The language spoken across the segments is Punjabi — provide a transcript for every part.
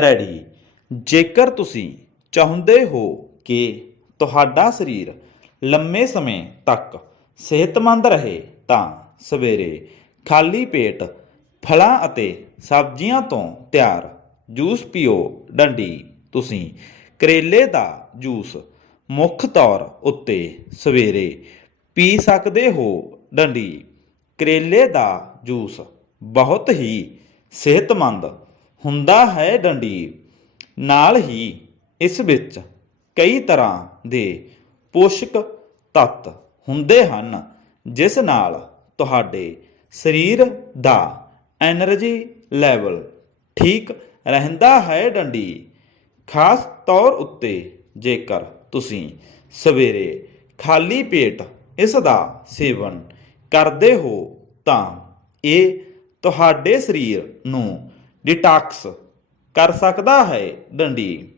ਰੈਡੀ। ਜੇਕਰ ਤੁਸੀਂ ਚਾਹੁੰਦੇ ਹੋ ਕਿ ਤੁਹਾਡਾ ਸਰੀਰ ਲੰਮੇ ਸਮੇਂ ਤੱਕ ਸਿਹਤਮੰਦ ਰਹੇ, ਤਾਂ ਸਵੇਰੇ ਖਾਲੀ ਪੇਟ ਫਲਾਂ ਅਤੇ ਸਬਜ਼ੀਆਂ ਤੋਂ ਤਿਆਰ ਜੂਸ ਪੀਓ। ਡੰਡੀ, ਤੁਸੀਂ ਕਰੇਲੇ ਦਾ ਜੂਸ ਮੁੱਖ ਤੌਰ ਉੱਤੇ ਸਵੇਰੇ ਪੀ ਸਕਦੇ ਹੋ। ਡੰਡੀ, ਕਰੇਲੇ ਦਾ ਜੂਸ ਬਹੁਤ ਹੀ ਸਿਹਤਮੰਦ ਹੁੰਦਾ ਹੈ ਡੰਡੀ ਨਾਲ ਹੀ ਇਸ ਵਿੱਚ ਕਈ ਤਰ੍ਹਾਂ ਦੇ ਪੋਸ਼ਕ ਤੱਤ ਹੁੰਦੇ ਹਨ, ਜਿਸ ਨਾਲ ਤੁਹਾਡੇ ਸਰੀਰ ਦਾ એનર્ਜੀ ਲੈਵਲ ਠੀਕ ਰਹਿੰਦਾ ਹੈ ਡੰਡੀ ਖਾਸ ਤੌਰ ਉੱਤੇ ਜੇਕਰ ਤੁਸੀਂ ਸਵੇਰੇ ਖਾਲੀ ਪੇਟ ਇਸ ਦਾ ਸੇਵਨ ਕਰਦੇ ਹੋ, ਤਾਂ ਇਹ ਤੁਹਾਡੇ ਸਰੀਰ ਨੂੰ ਡਿਟਾਕਸ ਕਰ ਸਕਦਾ ਹੈ ਡੰਡੀ।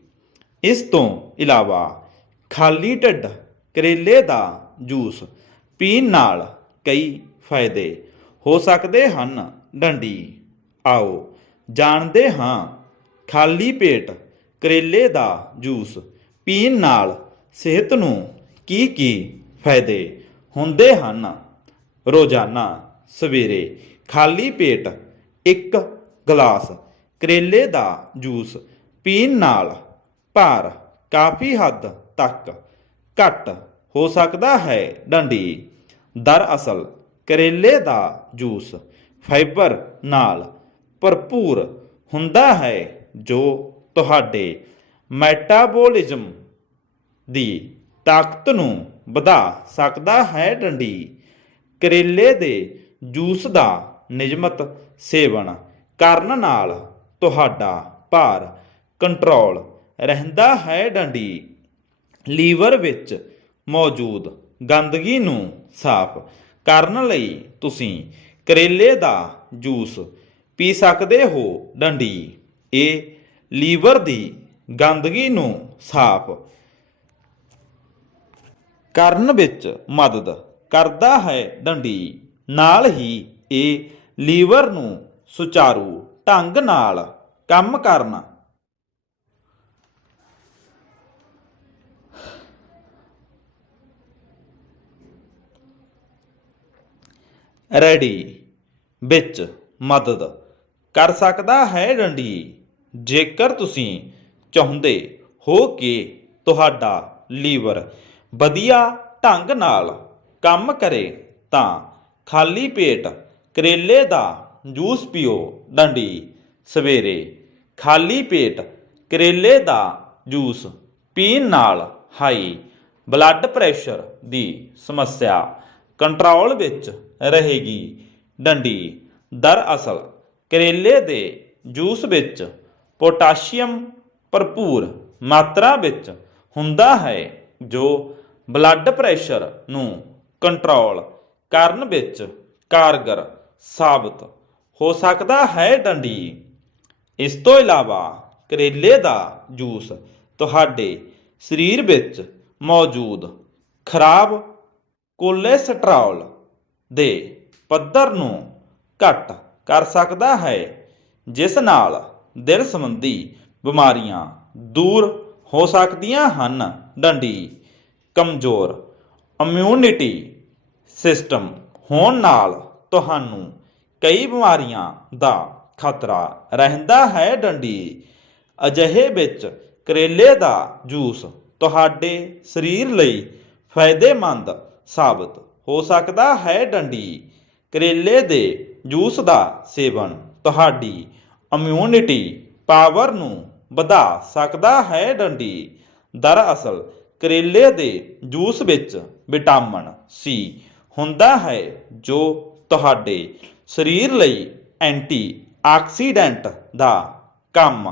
ਇਸ ਤੋਂ ਇਲਾਵਾ ਖਾਲੀ ਢਿੱਡ ਕਰੇਲੇ ਦਾ ਜੂਸ ਪੀਣ ਨਾਲ ਕਈ ਫਾਇਦੇ ਹੋ ਸਕਦੇ ਹਨ। ਡੰਡੀ, ਆਓ ਜਾਣਦੇ ਹਾਂ, ਖਾਲੀ ਪੇਟ ਕਰੇਲੇ ਦਾ ਜੂਸ ਪੀਣ ਨਾਲ ਸਿਹਤ ਨੂੰ ਕੀ ਕੀ ਫਾਇਦੇ ਹੁੰਦੇ ਹਨ? ਰੋਜ਼ਾਨਾ ਸਵੇਰੇ ਖਾਲੀ ਪੇਟ ਇੱਕ ਗਲਾਸ, ਕਰੇਲੇ ਦਾ ਜੂਸ, ਪੀਣ ਨਾਲ ਭਾਰ ਕਾਫੀ ਹੱਦ ਤੱਕ ਘੱਟ ਹੋ ਸਕਦਾ ਹੈ। ਡੰਡੀ, ਦਰਅਸਲ ਕਰੇਲੇ ਦਾ ਜੂਸ ਫਾਈਬਰ ਨਾਲ ਭਰਪੂਰ ਹੁੰਦਾ ਹੈ, ਜੋ ਤੁਹਾਡੇ ਮੈਟਾਬੋਲਿਜ਼ਮ ਦੀ ਤਾਕਤ ਨੂੰ ਵਧਾ ਸਕਦਾ ਹੈ। ਡੰਡੀ, ਕਰੇਲੇ ਦੇ ਜੂਸ ਦਾ ਨਿਯਮਤ ਸੇਵਨ ਕਰਨ ਨਾਲ ਤੁਹਾਡਾ ਭਾਰ ਕੰਟਰੋਲ ਰਹਿੰਦਾ ਹੈ ਡੰਡੀ। ਲੀਵਰ ਵਿੱਚ ਮੌਜੂਦ ਗੰਦਗੀ ਨੂੰ ਸਾਫ਼ ਕਰਨ ਲਈ ਤੁਸੀਂ ਕਰੇਲੇ ਦਾ ਜੂਸ ਪੀ ਸਕਦੇ ਹੋ ਡੰਡੀ। ਇਹ ਲੀਵਰ ਦੀ ਗੰਦਗੀ ਨੂੰ ਸਾਫ਼ ਕਰਨ ਵਿੱਚ ਮਦਦ ਕਰਦਾ ਹੈ ਡੰਡੀ। ਨਾਲ ਹੀ ਇਹ ਲੀਵਰ ਨੂੰ ਸੁਚਾਰੂ, ਢੰਗ ਨਾਲ ਕੰਮ ਕਰਨ। ਰੈਡੀ ਵਿੱਚ ਮਦਦ ਕਰ ਸਕਦਾ ਹੈ ਡੰਡੀ ਜੇਕਰ ਤੁਸੀਂ ਚਾਹੁੰਦੇ ਹੋ ਕਿ ਤੁਹਾਡਾ ਲੀਵਰ ਵਧੀਆ ਢੰਗ ਨਾਲ ਕੰਮ ਕਰੇ, ਤਾਂ ਖਾਲੀ ਪੇਟ ਕਰੇਲੇ ਦਾ ਜੂਸ ਪੀਓ, ਡੰਡੀ। ਸਵੇਰੇ ਖਾਲੀ ਪੇਟ ਕਰੇਲੇ ਦਾ ਜੂਸ ਪੀਣ ਨਾਲ ਹਾਈ ਬਲੱਡ ਪ੍ਰੈਸ਼ਰ ਦੀ ਸਮੱਸਿਆ ਕੰਟਰੋਲ ਵਿੱਚ ਰਹੇਗੀ। ਡੰਡੀ, ਦਰਅਸਲ ਕਰੇਲੇ ਦੇ ਜੂਸ ਵਿੱਚ ਪੋਟਾਸ਼ੀਅਮ ਭਰਪੂਰ ਮਾਤਰਾ ਵਿੱਚ ਹੁੰਦਾ ਹੈ ਜੋ ਬਲੱਡ ਪ੍ਰੈਸ਼ਰ ਨੂੰ ਕੰਟਰੋਲ ਕਰਨ ਵਿੱਚ ਕਾਰਗਰ ਸਾਬਤ ਹੋ ਸਕਦਾ ਹੈ ਡੰਡੀ। ਇਸ ਤੋਂ ਇਲਾਵਾ ਕਰੇਲੇ ਦਾ ਜੂਸ ਤੁਹਾਡੇ ਸਰੀਰ ਵਿੱਚ ਮੌਜੂਦ ਖਰਾਬ ਕੋਲੇਸਟ੍ਰੋਲ ਦੇ ਪੱਧਰ ਨੂੰ ਘੱਟ ਕਰ ਸਕਦਾ ਹੈ, ਜਿਸ ਨਾਲ ਦਿਲ ਸੰਬੰਧੀ ਬਿਮਾਰੀਆਂ ਦੂਰ ਹੋ ਸਕਦੀਆਂ ਹਨ। ਡੰਡੀ, ਕਮਜ਼ੋਰ ਇਮਿਊਨਿਟੀ ਸਿਸਟਮ ਹੋਣ ਨਾਲ ਤੁਹਾਨੂੰ ਕਈ ਬਿਮਾਰੀਆਂ ਦਾ ਖਤਰਾ ਰਹਿੰਦਾ ਹੈ ਡੰਡੀ। ਅਜਿਹੇ ਵਿੱਚ ਕਰੇਲੇ ਦਾ ਜੂਸ ਤੁਹਾਡੇ ਸਰੀਰ ਲਈ ਫਾਇਦੇਮੰਦ ਸਾਬਤ ਹੋ ਸਕਦਾ ਹੈ ਡੰਡੀ। ਕਰੇਲੇ ਦੇ ਜੂਸ ਦਾ ਸੇਵਨ ਤੁਹਾਡੀ ਇਮਿਊਨਿਟੀ ਪਾਵਰ ਨੂੰ ਵਧਾ ਸਕਦਾ ਹੈ ਡੰਡੀ। ਦਰਅਸਲ, ਕਰੇਲੇ ਦੇ ਜੂਸ ਵਿੱਚ ਵਿਟਾਮਿਨ ਸੀ ਹੁੰਦਾ ਹੈ ਜੋ ਤੁਹਾਡੇ ਸਰੀਰ ਲਈ ਐਂਟੀ ਆਕਸੀਡੈਂਟ ਦਾ ਕੰਮ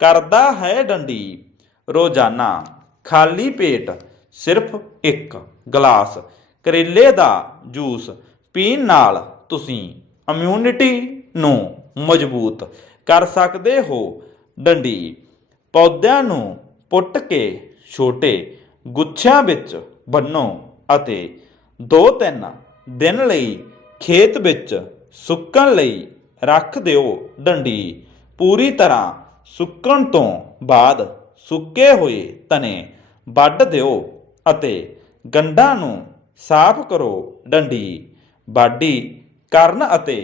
ਕਰਦਾ ਹੈ ਡੰਡੀ। ਰੋਜ਼ਾਨਾ ਖਾਲੀ ਪੇਟ ਸਿਰਫ ਇੱਕ ਗਲਾਸ ਕਰੇਲੇ ਦਾ ਜੂਸ ਪੀਣ ਨਾਲ ਤੁਸੀਂ ਇਮਿਊਨਿਟੀ ਨੂੰ ਮਜ਼ਬੂਤ ਕਰ ਸਕਦੇ ਹੋ। ਡੰਡੀ ਪੌਦਿਆਂ ਨੂੰ ਪੁੱਟ ਕੇ ਛੋਟੇ ਗੁੱਛਿਆਂ ਵਿੱਚ ਬੰਨੋ ਅਤੇ 2-3 ਦਿਨ ਲਈ ਖੇਤ ਵਿੱਚ ਸੁੱਕਣ ਲਈ ਰੱਖ ਦਿਓ ਡੰਡੀ। ਪੂਰੀ ਤਰ੍ਹਾਂ ਸੁੱਕਣ ਤੋਂ ਬਾਅਦ ਸੁੱਕੇ ਹੋਏ ਤਣੇ ਵੱਢ ਦਿਓ ਅਤੇ ਗੰਢਾਂ ਨੂੰ ਸਾਫ਼ ਕਰੋ ਡੰਡੀ। ਬਾਡੀ ਕਰਨ ਅਤੇ